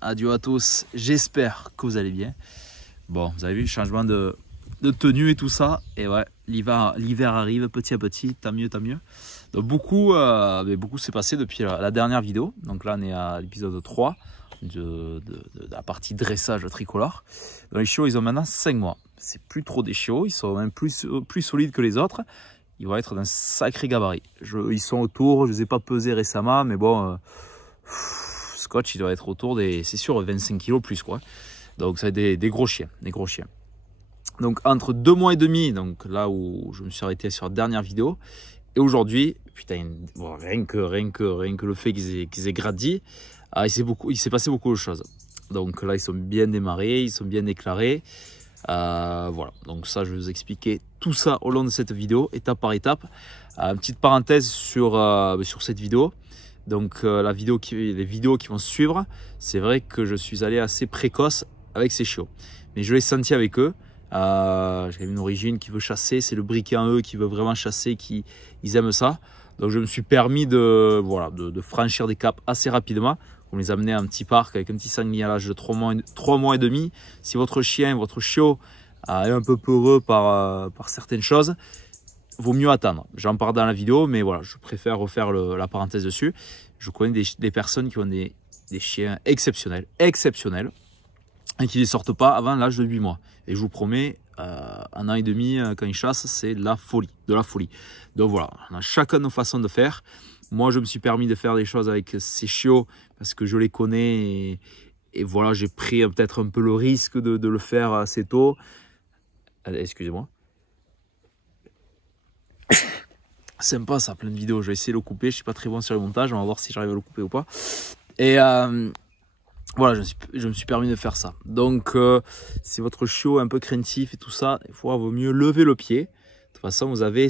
adieu à tous, j'espère que vous allez bien. Bon, vous avez vu, changement de tenue et tout ça. Et ouais, l'hiver arrive petit à petit, tant mieux, tant mieux. Donc beaucoup s'est passé depuis la dernière vidéo. Donc là, on est à l'épisode 3 de la partie dressage tricolore. Donc les chiots, ils ont maintenant 5 mois. C'est plus trop des chiots, ils sont même plus solides que les autres. Ils vont être d'un sacré gabarit. Ils sont autour, je ne les ai pas pesés récemment, mais bon, Scotch, il doit être autour des, c'est sûr, 25 kg plus, quoi. Donc, ça va être des gros chiens, Donc, entre 2 mois et demi, donc là où je me suis arrêté sur la dernière vidéo, et aujourd'hui, putain, bon, rien que le fait qu'ils aient grandi, il s'est passé beaucoup de choses. Donc là, ils sont bien démarrés, ils sont bien déclarés. Voilà, donc ça, je vais vous expliquer tout ça au long de cette vidéo, étape par étape. Une petite parenthèse sur cette vidéo. Donc les vidéos qui vont suivre, c'est vrai que je suis allé assez précoce avec ces chiots. Mais je l'ai senti avec eux. J'ai une origine qui veut chasser, c'est le briquet en eux qui veut vraiment chasser, ils aiment ça. Donc je me suis permis de franchir des caps assez rapidement. On les amenait à un petit parc avec un petit sanglier à l'âge de 3 mois et demi. Si votre chien, votre chiot est un peu peureux par certaines choses, vaut mieux attendre. J'en parle dans la vidéo, mais voilà, je préfère refaire la parenthèse dessus. Je connais des personnes qui ont des chiens exceptionnels, et qui ne les sortent pas avant l'âge de 8 mois. Et je vous promets, 1 an et demi, quand ils chassent, c'est de la folie. Donc voilà, on a chacun nos façons de faire. Moi, je me suis permis de faire des choses avec ces chiots parce que je les connais et voilà, j'ai pris peut-être un peu le risque de le faire assez tôt. Allez, excusez-moi. Sympa ça, plein de vidéos. Je vais essayer de le couper. Je ne suis pas très bon sur le montage. On va voir si j'arrive à le couper ou pas. Et voilà, je me suis permis de faire ça. Donc, si votre chiot est un peu craintif et tout ça, il vaut mieux lever le pied. De toute façon, vous avez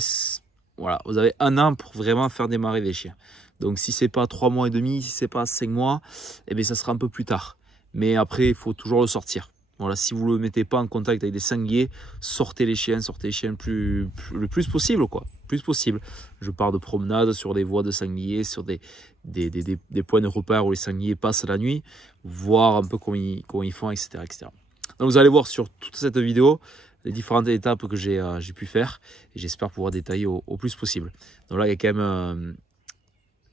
1 an pour vraiment faire démarrer les chiens. Donc, si c'est pas 3 mois et demi, si c'est pas 5 mois, eh bien, ça sera un peu plus tard. Mais après, il faut toujours le sortir. Voilà, si vous ne le mettez pas en contact avec des sangliers, sortez les chiens le plus possible, quoi. Plus possible. Je pars de promenade sur des voies de sangliers, sur des points de repère où les sangliers passent la nuit, voir un peu comment ils font, etc., etc. Donc, vous allez voir sur toute cette vidéo les différentes étapes que j'ai pu faire et j'espère pouvoir détailler au plus possible. Donc là, il y a quand même,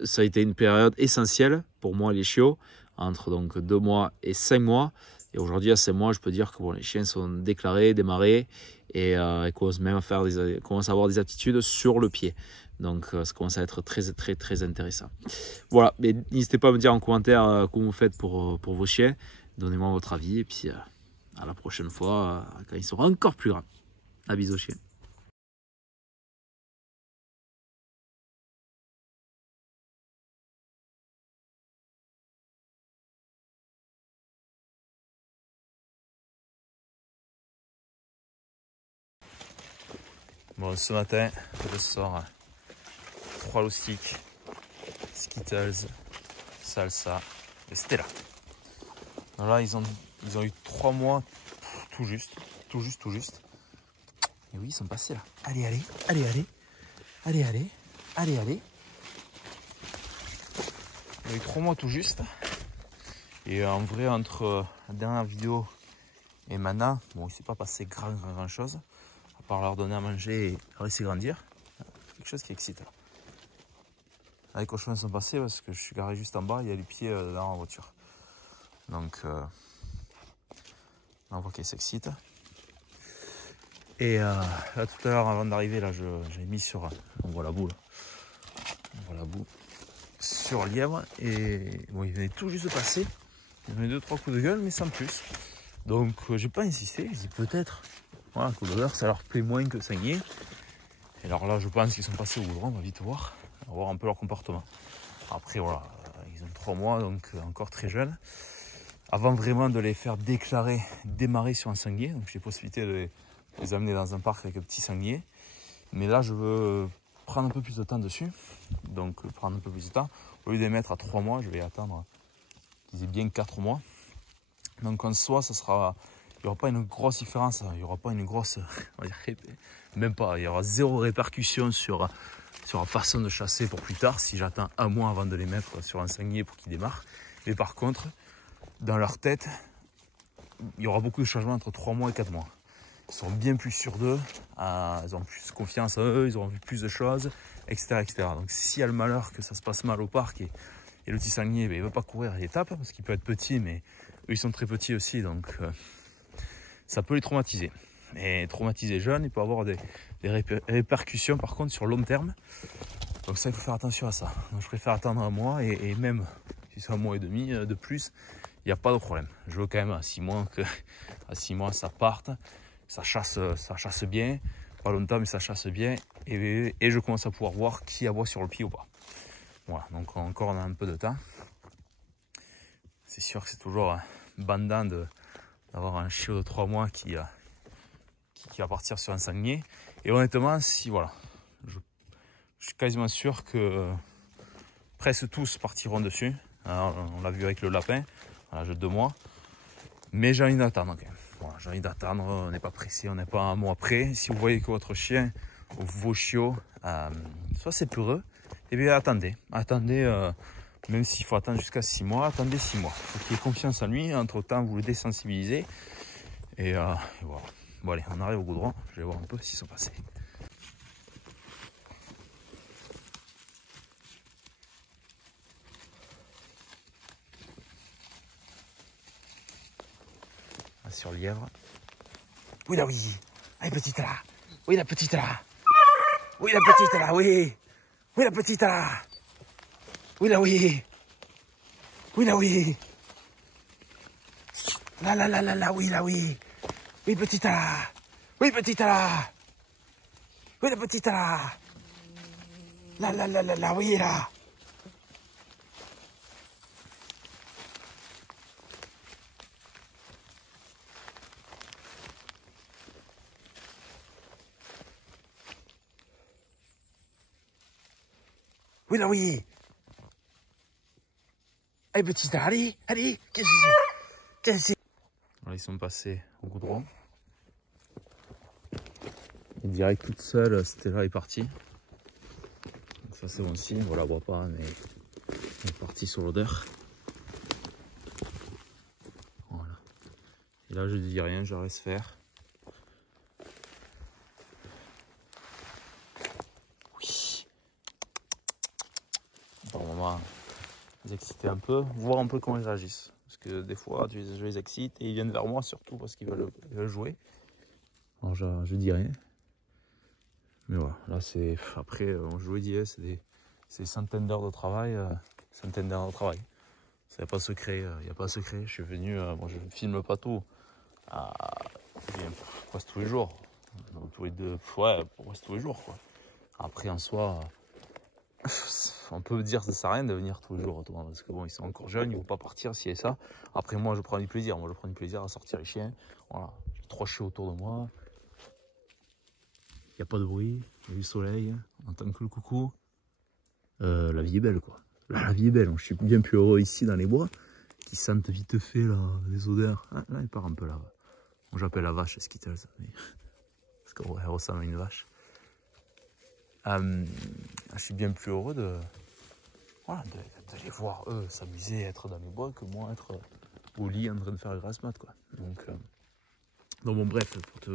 ça a été une période essentielle pour moi, les chiots, entre donc 2 mois et 5 mois. Et aujourd'hui, à 5 mois, je peux dire que bon, les chiens sont déclarés, démarrés et commencent même commencent à avoir des aptitudes sur le pied. Donc, ça commence à être très intéressant. Voilà, mais n'hésitez pas à me dire en commentaire comment vous faites pour vos chiens. Donnez-moi votre avis et puis à la prochaine fois quand ils seront encore plus grands. À bisous, chiens. Bon, ce matin, je sors 3 loustiques, Skittles, Salsa et Stella. Alors là, ils ont eu 3 mois tout juste. Et oui, ils sont passés là. Allez. Ils ont eu 3 mois tout juste. Et en vrai, entre la dernière vidéo et maintenant, bon, il ne s'est pas passé grand chose. À part leur donner à manger et leur laisser grandir. C'est quelque chose qui excite. Là, les cochons sont passés parce que je suis garé juste en bas, il y a les pieds dans la voiture. Donc, on voit qu'ils s'excitent. Et là, tout à l'heure, avant d'arriver, là, j'ai mis sur... On voit la boue, là. On voit la boue sur lièvre. Et bon, il venait tout juste de passer. Il venait 2-3 coups de gueule, mais sans plus. Donc, j'ai pas insisté. J'ai dit peut-être... Voilà, coup d'odeur, ça leur plaît moins que le sanglier. Et alors là, je pense qu'ils sont passés au goudron, on va vite voir. On va voir un peu leur comportement. Après, voilà, ils ont 3 mois, donc encore très jeunes. Avant vraiment de les faire démarrer sur un sanglier, donc j'ai possibilité de les amener dans un parc avec un petit sanglier. Mais là, je veux prendre un peu plus de temps dessus. Donc, prendre un peu plus de temps. Au lieu de les mettre à 3 mois, je vais attendre qu'ils aient bien 4 mois. Donc, en soi, ça sera... Il n'y aura pas une grosse différence, il n'y aura pas une grosse, on va dire, même pas, il y aura 0 répercussion sur la façon de chasser pour plus tard, si j'attends 1 mois avant de les mettre sur un sanglier pour qu'ils démarrent. Mais par contre, dans leur tête, il y aura beaucoup de changements entre 3 mois et 4 mois. Ils sont bien plus sûrs d'eux, ils ont plus confiance en eux, ils auront vu plus de choses, etc. etc. Donc s'il y a le malheur que ça se passe mal au parc et le petit sanglier, il ne veut pas courir l'étape parce qu'il peut être petit, mais eux ils sont très petits aussi, donc ça peut les traumatiser. Et traumatiser jeune, il peut avoir des répercussions par contre sur long terme. Donc ça, il faut faire attention à ça. Donc je préfère attendre un mois et même si c'est un mois et demi de plus, il n'y a pas de problème. Je veux quand même à 6 mois que à 6 mois ça parte, ça chasse bien, pas longtemps mais ça chasse bien et je commence à pouvoir voir qui aboie sur le pied ou pas. Voilà, donc encore on a un peu de temps. C'est sûr que c'est toujours bandant d'avoir un chiot de 3 mois qui va partir sur un sanglier. Et honnêtement, si voilà, je suis quasiment sûr que presque tous partiront dessus. Alors, on l'a vu avec le lapin, à l'âge de 2 mois. Mais j'ai envie d'attendre quand même. Voilà, j'ai envie d'attendre, on n'est pas pressé, on n'est pas un mois près. Si vous voyez que votre chien ou vos chiots, soit c'est peureux, et bien attendez. Même s'il faut attendre jusqu'à 6 mois, attendez 6 mois. Il faut qu'il ait confiance en lui. Entre temps, vous le désensibilisez. Et voilà. Bon allez, on arrive au goudron. Je vais voir un peu s'ils sont passés. Sur le lièvre. Oui là, oui. Allez, petite là. Oui, la petite là. Oui, la petite là, oui. Oui, la petite là. Oui là, oui. Oui là, oui. Là, oui là, oui. Oui, petite là. Oui, petite là. Oui, la petite là. Là, oui là. Oui là, oui. Allez, petite là, allez. Qu'est-ce que c'est? Voilà, ils sont passés au goudron. Et direct toute seule, Stella est partie. Donc ça c'est bon signe, on la voit pas, mais elle est partie sur l'odeur. Voilà. Et là je dis rien, je laisse faire. Oui. Bon, on va les exciter un peu, voir un peu comment ils réagissent. Parce que des fois je les excite et ils viennent vers moi surtout parce qu'ils veulent jouer. Alors je dis rien. Mais voilà, là c'est après, je vous l'ai dit, c'est des centaines d'heures de travail, Il n'y a pas de secret, Je suis venu, bon, je filme pas tout, presque tous les jours, donc, presque tous les jours quoi. Après en soi, on peut dire que ça sert à rien de venir tous les jours, parce que bon, ils sont encore jeunes, ils ne vont pas partir si et ça. Après moi je prends du plaisir, à sortir les chiens. Voilà, j'ai 3 chiens autour de moi. Il n'y a pas de bruit, il y a du soleil, on entend que le coucou. La vie est belle quoi. La vie est belle, je suis bien plus heureux ici dans les bois, qui sentent vite fait là, les odeurs. Ah, là il part un peu là. Moi j'appelle la vache Skittles, mais... parce qu'elle ressemble à une vache. Je suis bien plus heureux de les voir eux s'amuser, être dans les bois, que moi être au lit en train de faire le grass mat quoi. Donc bon bref,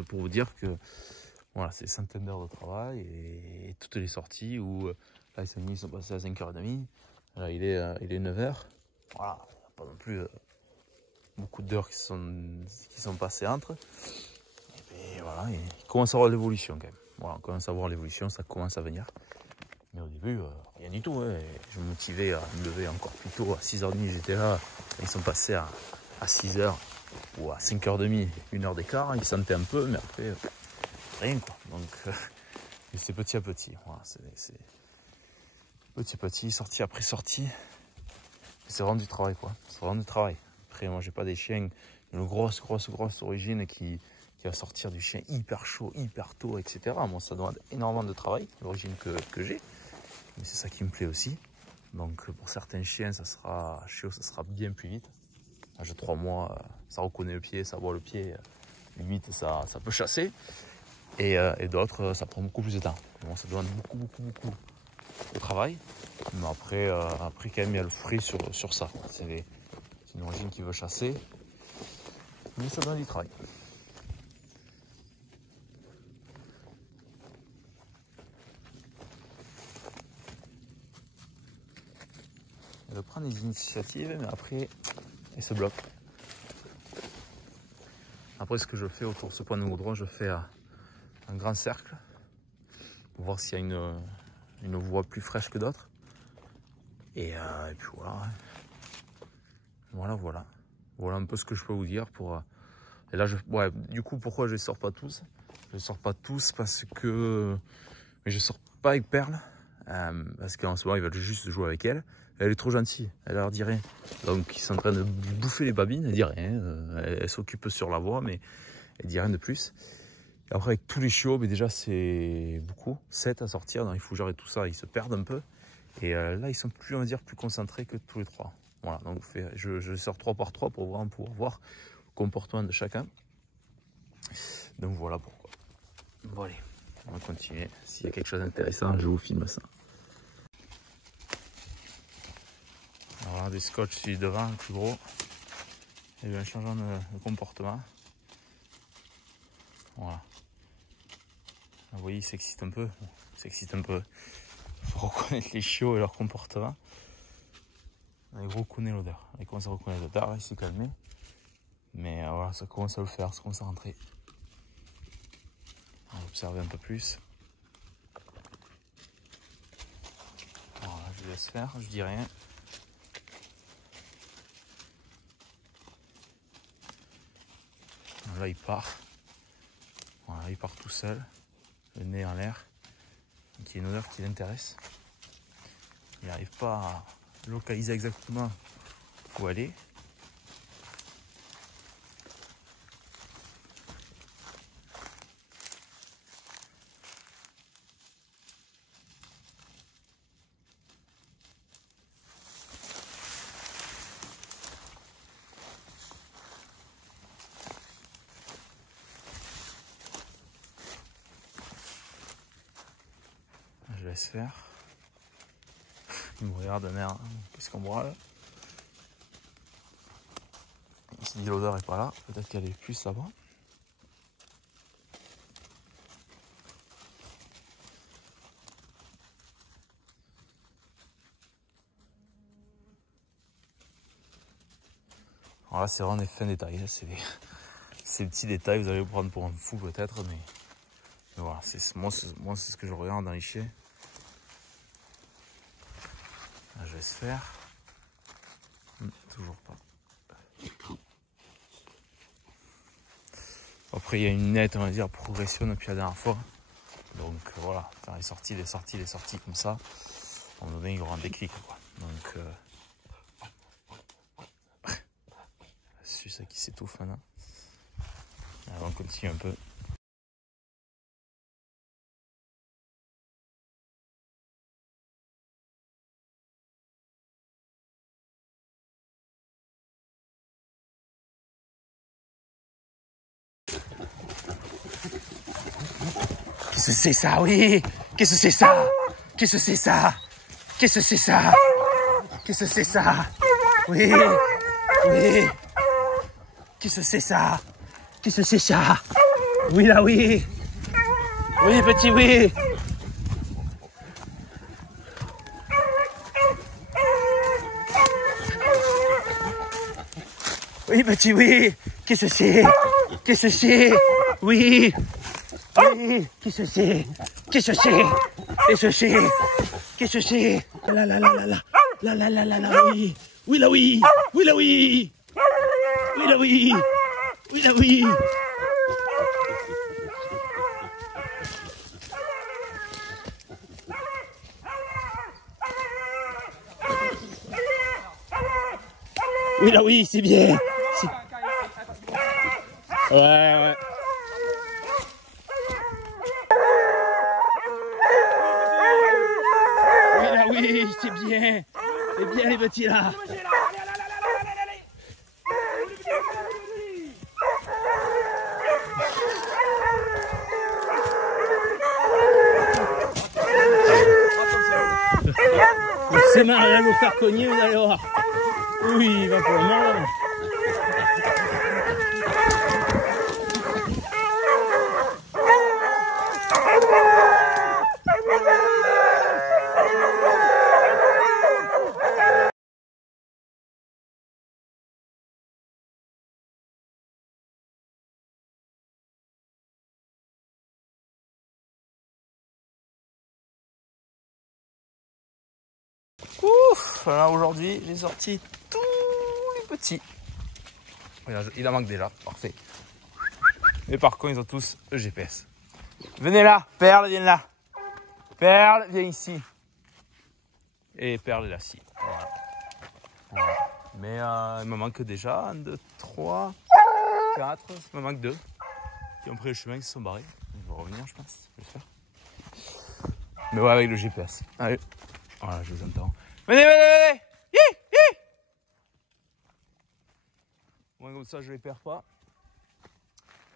pour vous dire que voilà, c'est des centaines d'heures de travail et toutes les sorties où là ils sont passés à 5h30, là il est 9h. Voilà, il n'y a pas non plus beaucoup d'heures qui sont passées entre. Et voilà, il commence à voir l'évolution quand même. Voilà, on commence à voir l'évolution, ça commence à venir. Mais au début, rien du tout. Hein. Je me motivais à me lever encore plus tôt, à 6h30 j'étais là. Ils sont passés à 6h ou à 5h30, 1h d'écart. Ils sentaient un peu, mais après... rien quoi, donc c'est petit à petit, voilà, c'est petit à petit, sortie après sortie, c'est vraiment du travail quoi, c'est vraiment du travail. Après moi j'ai pas des chiens d'une grosse origine qui va sortir du chien hyper chaud, hyper tôt, etc. Moi ça demande énormément de travail, l'origine que j'ai, mais c'est ça qui me plaît aussi. Donc pour certains chiens ça sera bien plus vite. J'ai 3 mois, ça reconnaît le pied, ça voit le pied, limite ça peut chasser. Et d'autres, ça prend beaucoup plus de temps. Bon, ça demande beaucoup de travail. Mais après quand même, il y a le fruit sur ça. C'est C'est une origine qui veut chasser. Mais ça donne du travail. Elle veut prendre des initiatives, mais après, elle se bloque. Après, ce que je fais autour de ce point de goudron, je fais un grand cercle pour voir s'il y a une voie plus fraîche que d'autres. Et puis voilà. Voilà un peu ce que je peux vous dire pour. Et là, du coup, pourquoi je ne sors pas tous? Je ne sors pas tous parce que. Mais je ne sors pas avec Perle. Parce qu'en ce moment, ils veulent juste jouer avec elle. Elle est trop gentille, elle leur dit rien. Donc, ils sont en train de bouffer les babines, elle dit rien. Elle s'occupe sur la voie, mais elle dit rien de plus. Et après, avec tous les chiots, mais déjà, c'est beaucoup. 7 à sortir, donc il faut gérer tout ça, ils se perdent un peu. Et là, ils sont plus, on va dire, plus concentrés que tous les 3. Voilà, donc je sors 3 par 3 pour vraiment pouvoir voir le comportement de chacun. Donc voilà pourquoi. Bon allez, on va continuer. S'il y a quelque chose d'intéressant, je vous filme ça. Alors des scotch, celui devant, le plus gros. Il y a eu un changement de comportement. Voilà. Vous voyez, il s'excite un peu. Il faut reconnaître les chiots et leur comportement. Il reconnaît l'odeur. Il commence à reconnaître l'odeur. Là, il s'est calmé. Mais voilà, ça commence à le faire. Ça commence à rentrer. On va observer un peu plus. Voilà, je laisse faire. Je dis rien. Là, il part. Voilà, il part tout seul. Le nez en l'air. Donc, il y a une odeur qui l'intéresse. Il n'arrive pas à localiser exactement où aller. Je laisse faire. Il me regarde d'un air, qu'est-ce qu'on boit là? Il se dit l'odeur est pas là, peut-être qu'elle est plus là-bas. Alors là c'est vraiment des fins détails, c'est des petits détails, vous allez vous prendre pour un fou peut-être, mais voilà, moi c'est ce que je regarde dans les chiens. Là, je laisse faire. Toujours pas. Après il y a une nette, on va dire, progression depuis la dernière fois. Donc voilà, quand il est sorti comme ça, à un moment donné il y aura un déclic quoi. Donc c'est ça qui s'étouffe maintenant. Alors on continue un peu. Qu'est-ce que c'est ça, oui? Qu'est-ce que c'est ça? Qu'est-ce que c'est ça? Qu'est-ce que c'est ça? Qu'est-ce que c'est ça? Oui, oui. Qu'est-ce que c'est ça? Qu'est-ce que c'est ça? Oui, là, oui. Oui, petit, oui. Oui, petit, oui. Qu'est-ce que c'est? Qu'est-ce que c'est? Oui. Oui. Qu'est-ce que c'est? Qu'est-ce que c'est? Qu'est-ce que c'est? Qu'est-ce que c'est? La la la la la. La la la la la, oui. Oui, là, oui. Oui, là, oui. Oui, là, oui. Oui, là, oui. Oui, là, oui, c'est bien. Ouais. Oui, là, oui, c'est bien. C'est bien, les petits, là. C'est marrant, vous faire cogner, vous allez voir. Oui, il va pour le moment. Ouf, là aujourd'hui j'ai sorti tous les petits. Il en manque déjà, parfait. Mais par contre ils ont tous le GPS. Venez là, Perle, viens là. Perle, viens ici. Et Perle est là-ci. Voilà. Voilà. Mais il me manque déjà 1, 2, 3, 4, il me manque 2 qui ont pris le chemin, qui se sont barrés. Ils vont revenir je pense, j'espère. Mais ouais, avec le GPS. Allez, voilà, je vous entends. Venez, venez, venez. Hi, hi. Moi comme ça je les perds pas.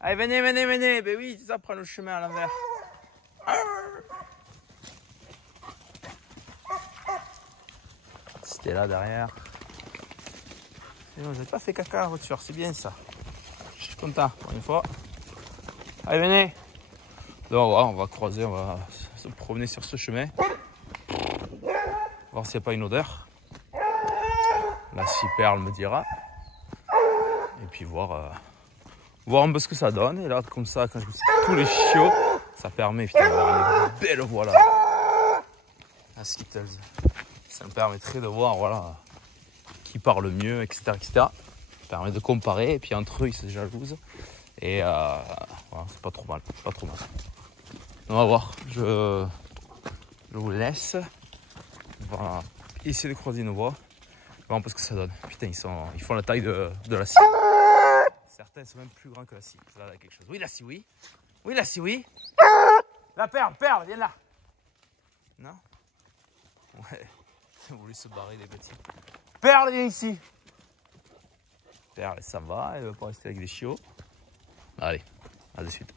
Allez, venez, venez, venez. Ben oui, ça prend le chemin à l'envers. C'était là derrière. Vous n'avez pas fait caca la voiture, c'est bien ça. Je suis content pour une fois. Allez, venez. Donc voilà, on va croiser, on va se promener sur ce chemin. Voir s'il n'y a pas une odeur. Là, si Perle me dira. Et puis voir un peu ce que ça donne. Et là, comme ça, quand je me suis tous les chiots, ça permet d'avoir une belle voix là. À Skittles. Ça me permettrait de voir, voilà, qui parle mieux, etc., etc. Ça permet de comparer. Et puis entre eux, ils se jalousent. Et voilà, c'est pas trop mal. Pas trop mal. On va voir. Je vous laisse. On va essayer de croiser nos voies. Voir un peu ce que ça donne. Putain, ils font la taille de la scie. Certains sont même plus grands que la scie. Là, il y a quelque chose. Oui, la scie, oui. Oui, la scie, oui. La Perle, Perle, viens là. Non? Ouais. Ils ont voulu se barrer, les petits. Perle, viens ici. Perle, ça va. Elle veut pas rester avec les chiots. Allez, à de suite.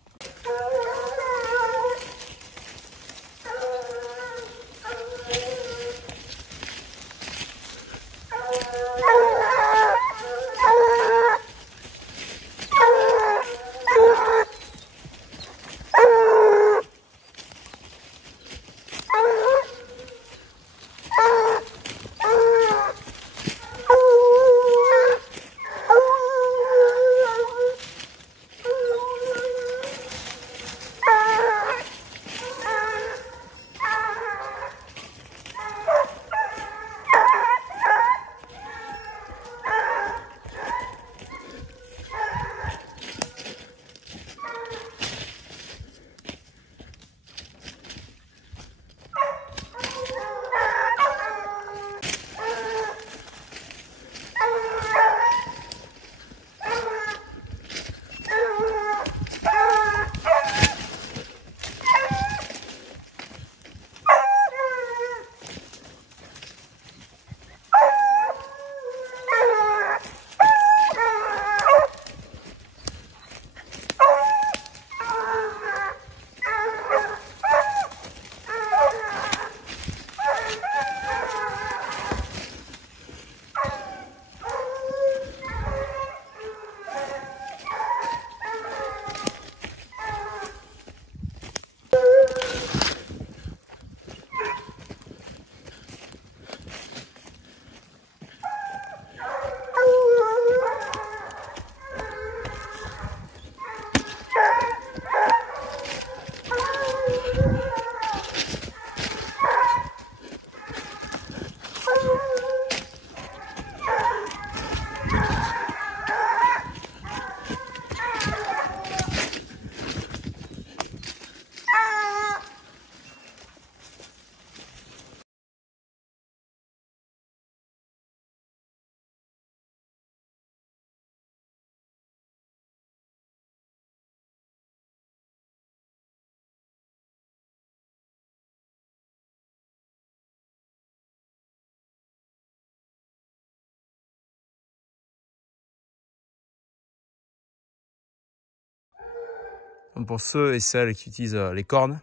Pour ceux et celles qui utilisent les cornes,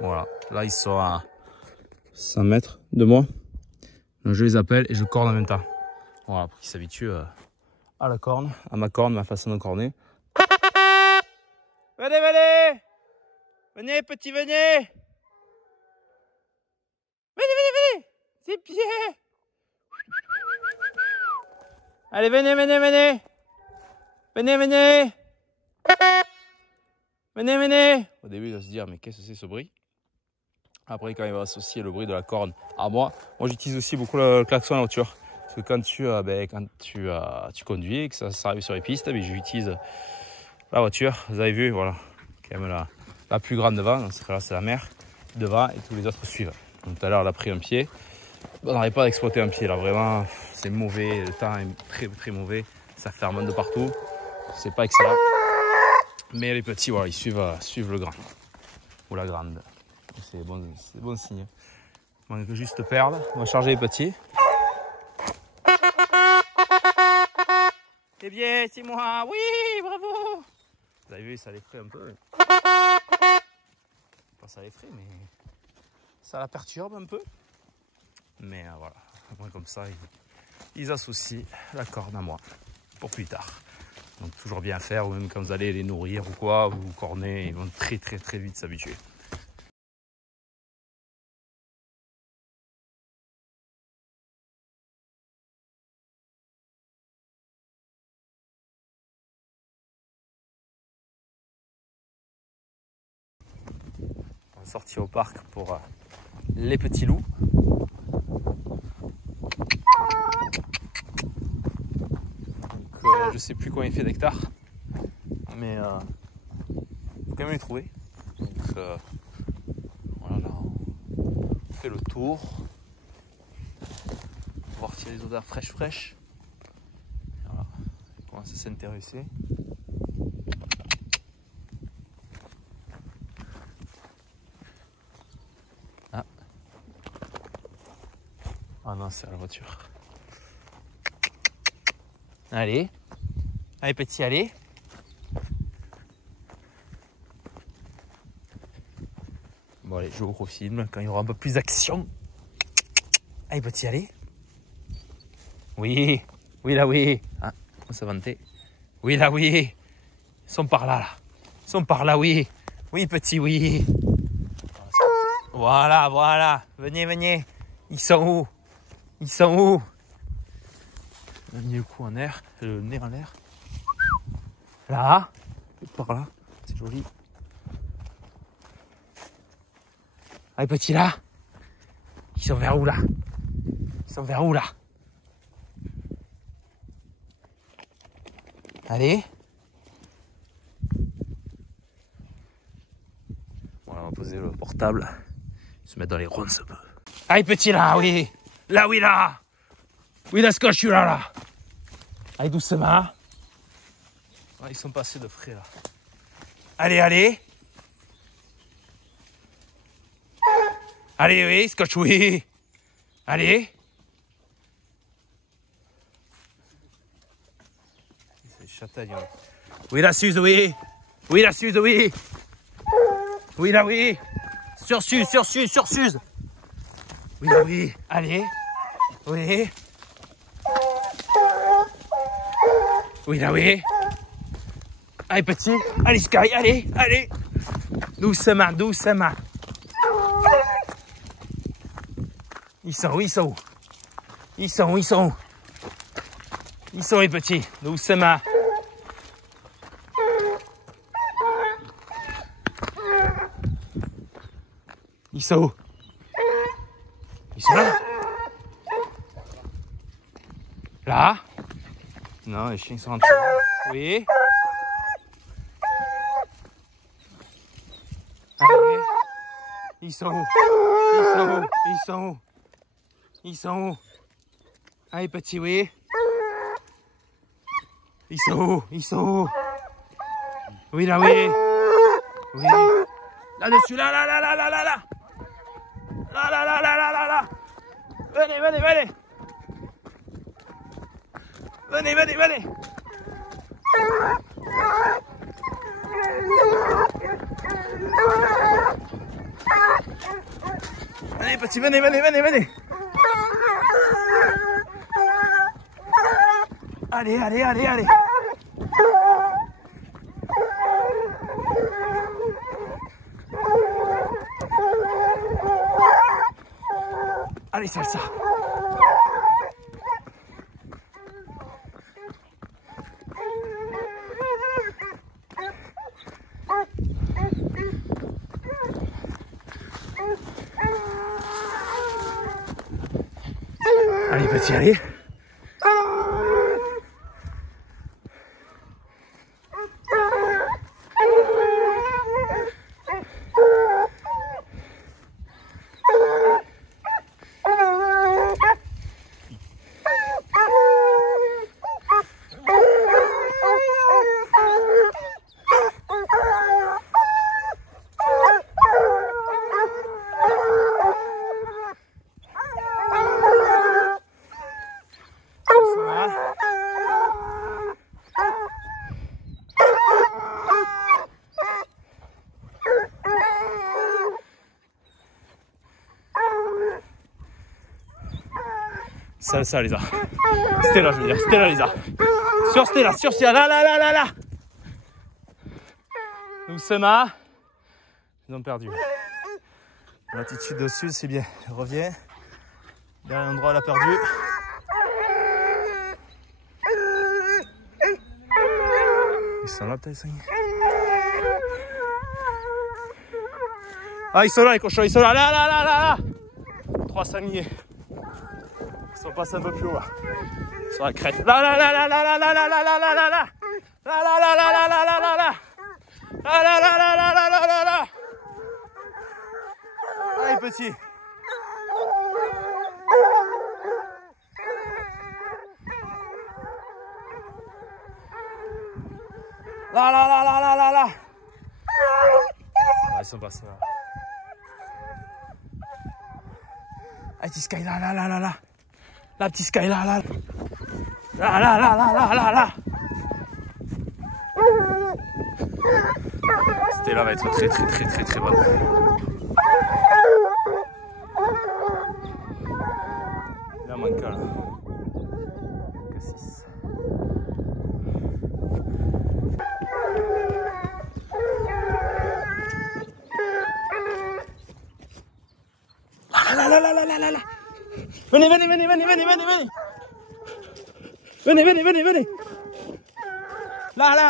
voilà, là ils sont à 100 mètres de moi. Donc je les appelle et je corne en même temps. Voilà, pour qu'ils s'habituent à la corne, à ma corne, ma façon de corner. Venez, venez! Venez, petit, venez! Venez, venez, venez! C'est pieds! Allez, venez, venez, venez! Venez, venez! Venez, venez! Au début, il va se dire, mais qu'est-ce que c'est ce bruit? Après, quand il va associer le bruit de la corne à moi j'utilise aussi beaucoup le klaxon en voiture. Parce que quand tu conduis et que ça arrive sur les pistes, j'utilise la voiture. Vous avez vu, voilà, quand même la plus grande devant. Dans ce cas-là, c'est la mère devant et tous les autres suivent. Donc tout à l'heure, elle a pris un pied. On n'arrive pas à exploiter un pied là, vraiment, c'est mauvais. Le temps est très très mauvais. Ça ferme de partout. C'est pas excellent. Mais les petits, voilà, ils suivent le grand ou la grande. C'est bon signe. On va juste perdre. On va charger les petits. Eh bien, c'est moi. Oui, bravo. Vous avez vu, ça l'effraie un peu. Pas ça l'effraie, mais ça la perturbe un peu. Mais voilà, après, comme ça, ils associent la corde à moi pour plus tard. Donc toujours bien faire, ou même quand vous allez les nourrir ou quoi, vous cornez, ils vont très très très vite s'habituer. On va sortir au parc pour les petits loups. Donc, je sais plus combien il fait d'hectares, mais faut quand même les trouver. Donc voilà, on fait le tour, voir s'il y a des odeurs fraîches. Voilà, on commence à s'intéresser. Ah non, c'est à la voiture. Allez, petit, allez. Bon allez, je vous refilme quand il y aura un peu plus d'action. Allez petit, allez. Oui, là oui. Ah, on s'est vanté. Oui là oui. Ils sont par là. Ils sont par là, oui. Oui petit, oui. Voilà. Venez. Ils sont où? On a mis le cou en l'air, le nez en l'air. Là, par là, c'est joli. Allez petit là. Ils sont vers où là? Allez. Voilà, on va poser le portable. Se mettre dans les ronces un peu. Allez petit là, oui. Là. Oui, là, je suis là. Allez, doucement. Ouais, ils sont passés de frais, là. Allez. Allez, oui, scotch, oui. Allez. C'est des châtaignes. Oui, la Suze, oui. Oui, la Suze, oui. Oui, là, oui. Sur Suze. Oui, là, oui. Allez. Oui. Oui, là, oui. Allez, petit. Allez, Sky, allez. Doucement. Ils sont où? Ils sont les petits. Doucement. Ils sont où? Ils sont là. Là? Non, les chiens sont rentrés. Oui. Allez. Ils sont où? Allez, petit, oui. Ils sont où? Oui, là, oui. Oui. Là-dessus, là. Là. Venez. Allez, petit, venez. Allez, allez, allez, allez. Allez, salsa. Allez, petit, allez. Ça, Lisa. Stella, je veux dire. Stella, Lisa. Sur Stella, là. Doucement. Ils ont perdu. L'attitude de sud, c'est bien. Elle revient. Dernier endroit, elle a perdu. Ils sont là, peut-être. Ah, ils sont là, les cochons. Ils sont là. Là. 3 sangliers. Ils sont passés un peu plus haut là. Sur la crête. Là. Allez petit. Là. Ils sont passés là. Allez, petit Sky là. La petite Sky là. Là. Stella va être très bonne. Il en manque là. Que 6. Là. Venez. Venez. Là. Là.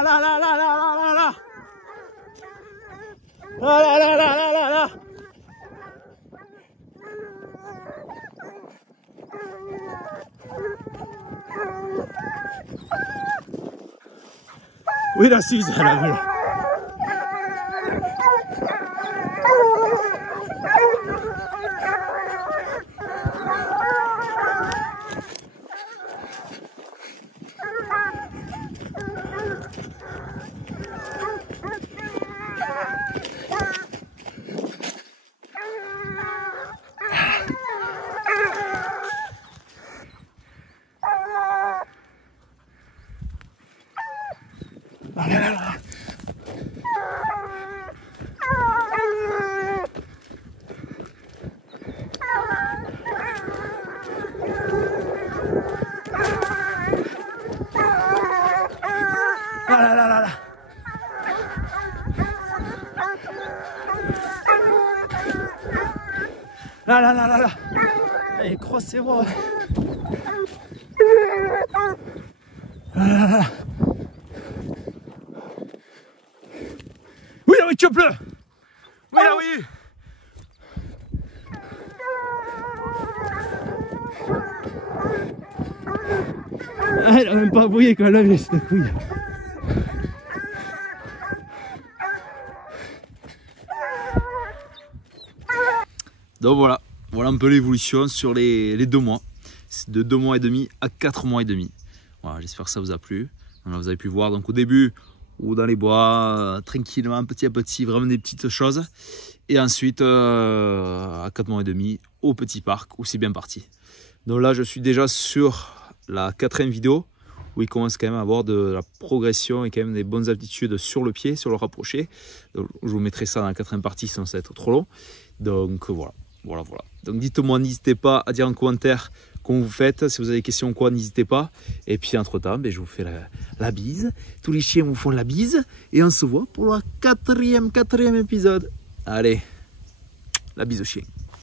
Oui, la Suze, elle a vu. Là. Allez, croisez-moi. Là. Oui, tu pleures. Oui. Elle a même pas bouillé quand elle a vu cette couille. Donc voilà un peu l'évolution sur les 2 mois. C'est de 2 mois et demi à 4 mois et demi. Voilà, j'espère que ça vous a plu. Alors, vous avez pu voir donc au début ou dans les bois, tranquillement, petit à petit, vraiment des petites choses. Et ensuite, à 4 mois et demi, au petit parc où c'est bien parti. Donc là, je suis déjà sur la 4e vidéo où il commence quand même à avoir de la progression et quand même des bonnes aptitudes sur le pied, sur le rapproché. Donc, je vous mettrai ça dans la 4e partie, sinon ça va être trop long. Donc voilà. Donc dites-moi, n'hésitez pas à dire en commentaire comment vous faites. Si vous avez des questions ou quoi, n'hésitez pas. Et puis entre-temps, je vous fais la bise. Tous les chiens vous font la bise. Et on se voit pour le quatrième épisode. Allez, la bise aux chiens.